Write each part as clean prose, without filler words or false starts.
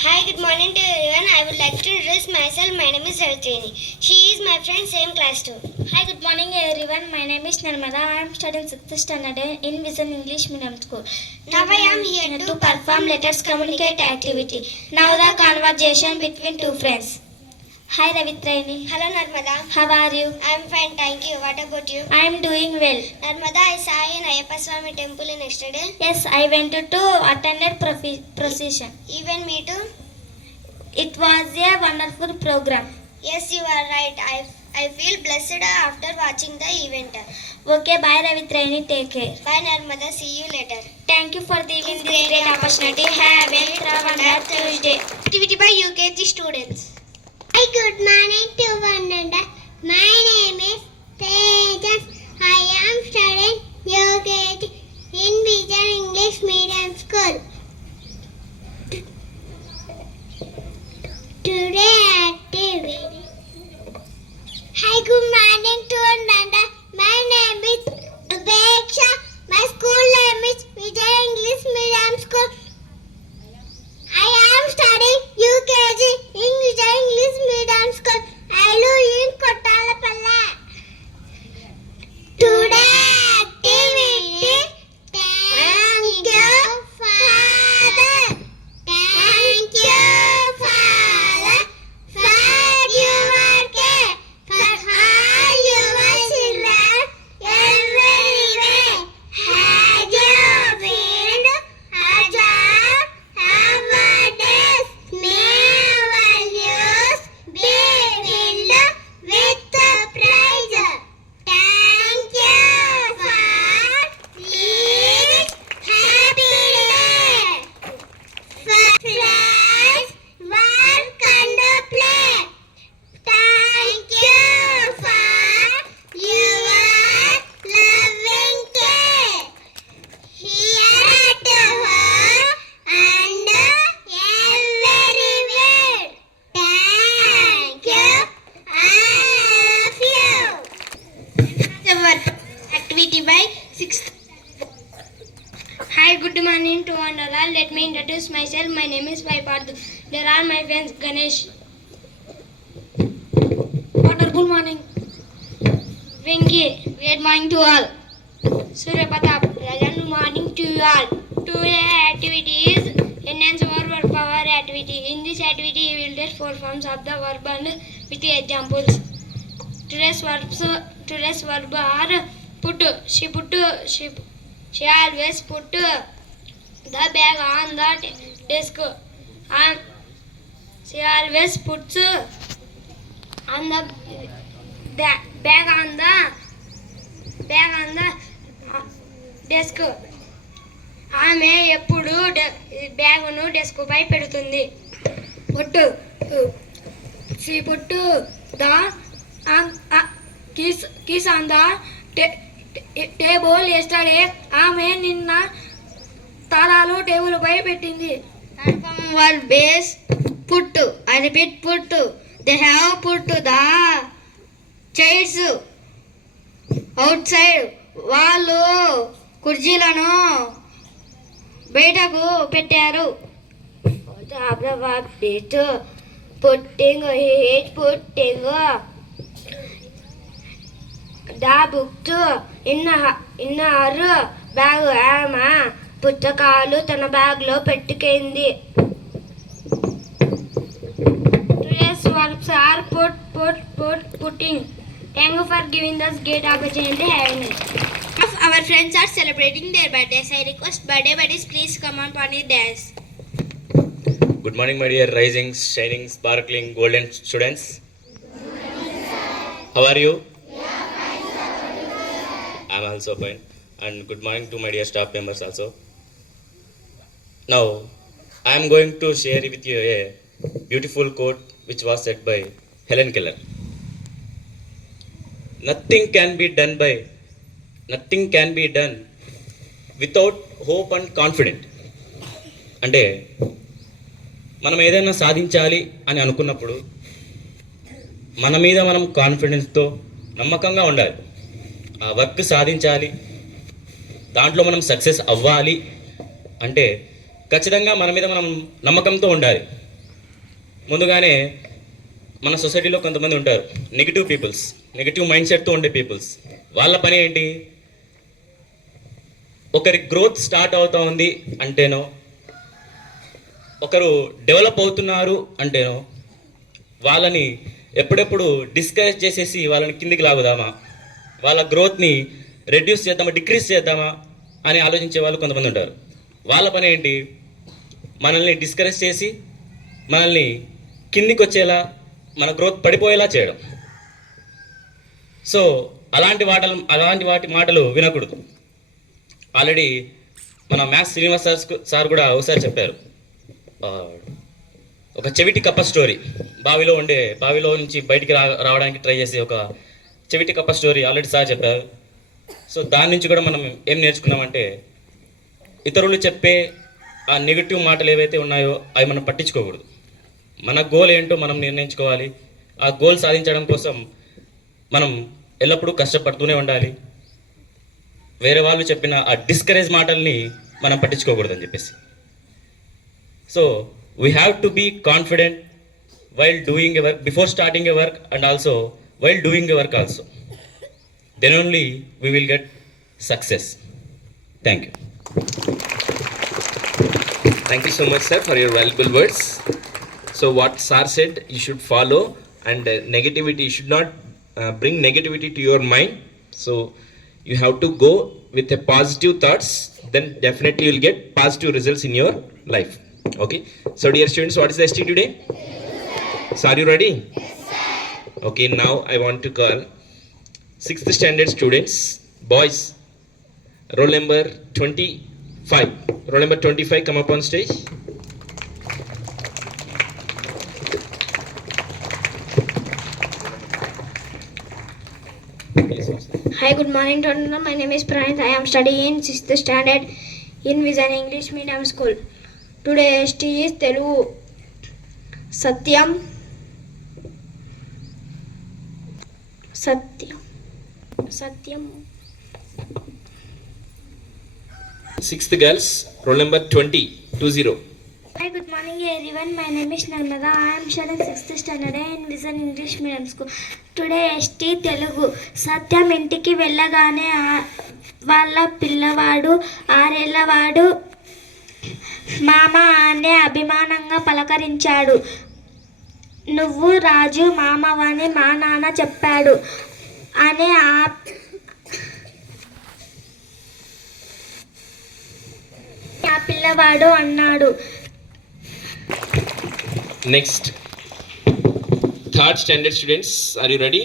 Hi, good morning to everyone. I would like to introduce myself. My name is Ravitrini. She is my friend, same class too. Hi, good morning everyone. My name is Narmada. I am studying 6th standard in Vision English Medium School. Now I am here to perform Let Us Communicate activity. Now the conversation between two friends. Hi Ravitrini. Hello Narmada. How are you? I am fine, thank you. What about you? I am doing well. Narmada, I saw you in Ayyappa Swami temple in yesterday. Yes, I went to attended procession. Even me too. It was a wonderful program. Yes, you are right. I feel blessed after watching the event. Okay, bye Ravitrini. Take care. Bye Narmada. See you later. Thank you for giving this great opportunity. Have a wonderful Tuesday. Activity by UKG students. Hi, good morning to one another. My name is Tejas. I am studying UKG in Vision English Medium School. Today activity. Hi, good morning to one another. My name is Upeksha. My school name is Vision English Medium School. I am studying UKG in Vision English Medium School. I live in Kottalapalle. Today activity. Thank you, Father. Thank you, Father, for your care, for all your children everywhere. Had you been a job, our days may values be filled with praise. Thank you for each happy day. For friends, work and play. Thank you for your loving care. Here at home and everywhere. Thank you, all of you. Our activity by 6th. Hi, good morning to one and all. Let me introduce myself. My name is Vaipardu. There are my friends Ganesh. Wonderful morning. Venki. Great morning to all. Surya Pratap. Pleasant morning to you all. Today activity is enhance our verb power activity. In this activity, we will test 4 forms of the verb and with examples. Today's verb are put. She always put the bag on the desk. And she always puts on the bag on the desk. ఆమె ఎప్పుడు బ్యాగును డెస్క్ పై పెడుతుంది. పుట్టు షీ పుట్టు the keys on the table yesterday. ఆమె నిన్న తాళాలు టేబుల్ పై పెట్టింది. Verb base put. I repeat put. They have put the chairs outside. వాళ్ళు కుర్చీలను బయటకు పెట్టారు. Putting heat putting the books in her bag. ఆమె పుస్తకాలు తన బ్యాగ్లో పెట్టుకుంది. Today's verbs are putting. Thank you for giving us great opportunity. Having it. Our friends are celebrating their birthdays. I request birthday buddies please come on for the dance. Good morning, my dear rising, shining, sparkling, golden students. How are you? I am also fine. And good morning to my dear staff members also. Now, I am going to share with you a beautiful quote which was said by Helen Keller. Nothing can be done without hope and confidence. అంటే మనం ఏదైనా సాధించాలి అని అనుకున్నప్పుడు మన మీద మనం కాన్ఫిడెన్స్తో నమ్మకంగా ఉండాలి. ఆ వర్క్ సాధించాలి, దాంట్లో మనం సక్సెస్ అవ్వాలి అంటే ఖచ్చితంగా మన మీద మనం నమ్మకంతో ఉండాలి. ముందుగానే మన సొసైటీలో కొంతమంది ఉంటారు నెగిటివ్ పీపుల్స్, నెగిటివ్ మైండ్ సెట్తో ఉండే పీపుల్స్. వాళ్ళ పని ఏంటి, ఒకరి గ్రోత్ స్టార్ట్ అవుతా ఉంది అంటేనో, ఒకరు డెవలప్ అవుతున్నారు అంటేనో వాళ్ళని ఎప్పుడెప్పుడు డిస్కరేజ్ చేసేసి వాళ్ళని కిందికి లాగుదామా, వాళ్ళ గ్రోత్ని రెడ్యూస్ చేద్దామా, డిక్రీజ్ చేద్దామా అని ఆలోచించే వాళ్ళు కొంతమంది ఉంటారు. వాళ్ళ పని ఏంటి, మనల్ని డిస్కరేజ్ చేసి మనల్ని కిందికి వచ్చేలా, మన గ్రోత్ పడిపోయేలా చేయడం. సో అలాంటి వాటి మాటలు వినకూడదు. ఆల్రెడీ మన మ్యాథ్స్ శ్రీనివాస్ సార్ కూడా ఒకసారి చెప్పారు, ఒక చెవిటి కప్ప స్టోరీ. బావిలో నుంచి బయటికి రావడానికి ట్రై చేసే ఒక చెవిటి కప్ప స్టోరీ ఆల్రెడీ సార్ చెప్పారు. సో దాని నుంచి కూడా మనం ఏం నేర్చుకున్నామంటే, ఇతరులు చెప్పే ఆ నెగిటివ్ మాటలు ఏవైతే ఉన్నాయో అవి మనం పట్టించుకోకూడదు. మన గోల్ ఏంటో మనం నిర్ణయించుకోవాలి. ఆ గోల్ సాధించడం కోసం మనం ఎల్లప్పుడూ కష్టపడుతూనే ఉండాలి. వేరే వాళ్ళు చెప్పిన ఆ డిస్కరేజ్ మాటల్ని మనం పట్టించుకోకూడదని చెప్పేసి. So we have to be confident while doing a work, before starting a work and also while doing a work also. Then only we will get success. Thank you. Thank you so much, sir, for your valuable words. So what sir said, you should follow, and negativity, you should not bring negativity to your mind. So you have to go with a positive thoughts, then definitely you will get positive results in your life. Okay. So dear students, what is the ST today? So are you ready? Yes, sir. Okay, now I want to call 6th standard students, boys, roll number 25. Roll number 25, come up on stage. Hi, good morning to everyone. My name is Pranit. I am studying in 6th standard in Vision English Medium School. Today ST is Telugu. Satyam. 6th girls, roll number 20. Hi, good morning everyone. My name is Narmada. I am studying 6th standard in Vision English Medium School. Today ST Telugu. సత్యం ఇంటికి వెళ్ళగానే వాళ్ళ పిల్లవాడు 6 ఏళ్లవాడు మామ అనే అభిమానంగా పలకరించాడు. నువ్వు రాజు మామవని మా నాన్న చెప్పాడు అనే ఆ పిల్లవాడు అన్నాడు. Next, 3rd standard students, are you ready?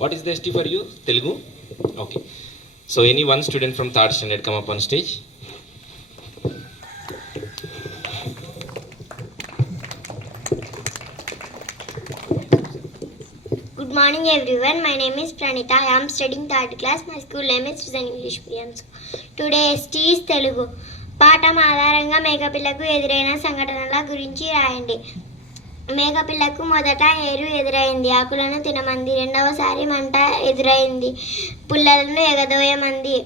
What is the ST for you? Telugu? Okay. So any one student from 3rd standard come up on stage. Good morning everyone. My name is Pranita. I am studying 3rd class. My school name is Vision English Medium School. Today ST is Telugu. పాఠం ఆధారంగా మేకపిల్లకు ఎదురైన సంఘటనల గురించి రాయండి. మేకపిల్లకు మొదట ఏరు ఎదురైంది. ఆకులను తినమంది. రెండవసారి మంట ఎదురైంది. పుల్లలను ఎగదోయమంది.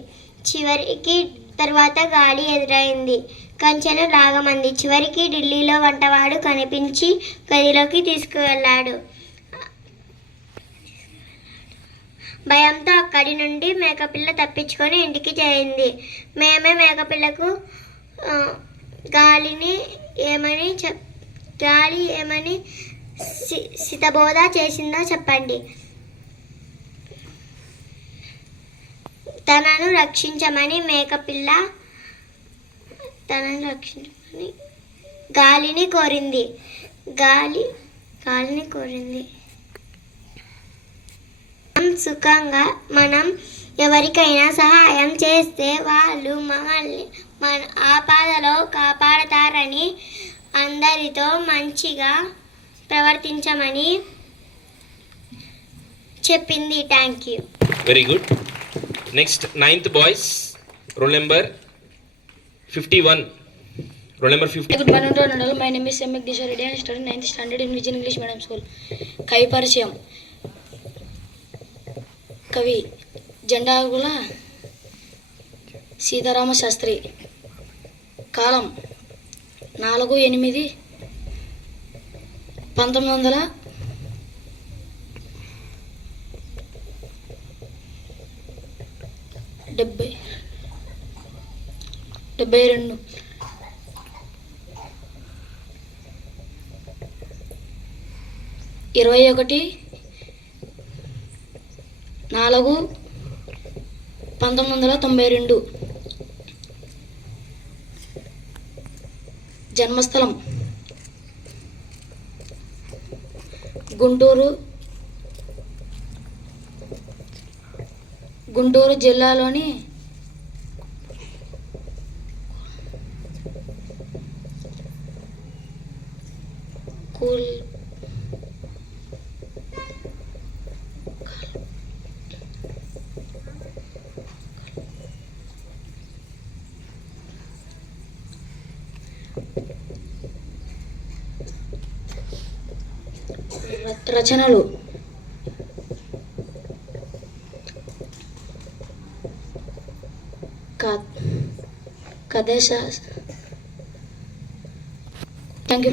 చివరికి తర్వాత గాలి ఎదురైంది. కంచెను లాగమంది. చివరికి ఢిల్లీలో వంటవాడు కనిపించి గదిలోకి తీసుకువెళ్ళాడు. భయంతో అక్కడి నుండి మేకపిల్ల తప్పించుకొని ఇంటికి చేరింది. మేమే మేకపిల్లకు గాలి ఏమని సితబోధ చేసిందో చెప్పండి. తనను రక్షించమని మేకపిల్ల గాలిని కోరింది. సుఖంగా మనం ఎవరికైనా సహాయం చేస్తే వాళ్ళు మనల్ని మన ఆపదలో కాపాడతారని, అందరితో మంచిగా ప్రవర్తించమని చెప్పింది. Thank you. Very good. Next, 9th boys, roll number 51. Roll number 50. Good morning to all. My name is Samek Disha Reddy. I am studying 9th standard in Vision English Medium School. కవి పరిచయం. కవి జెండాగుల సీతారామ శాస్త్రి. కాలం 4/8/19 డెబ్బై రెండు 21/4/1992 జన్మస్థలం గుంటూరు జిల్లాలోని రచనలు కథ థ్యాంక్ యూ.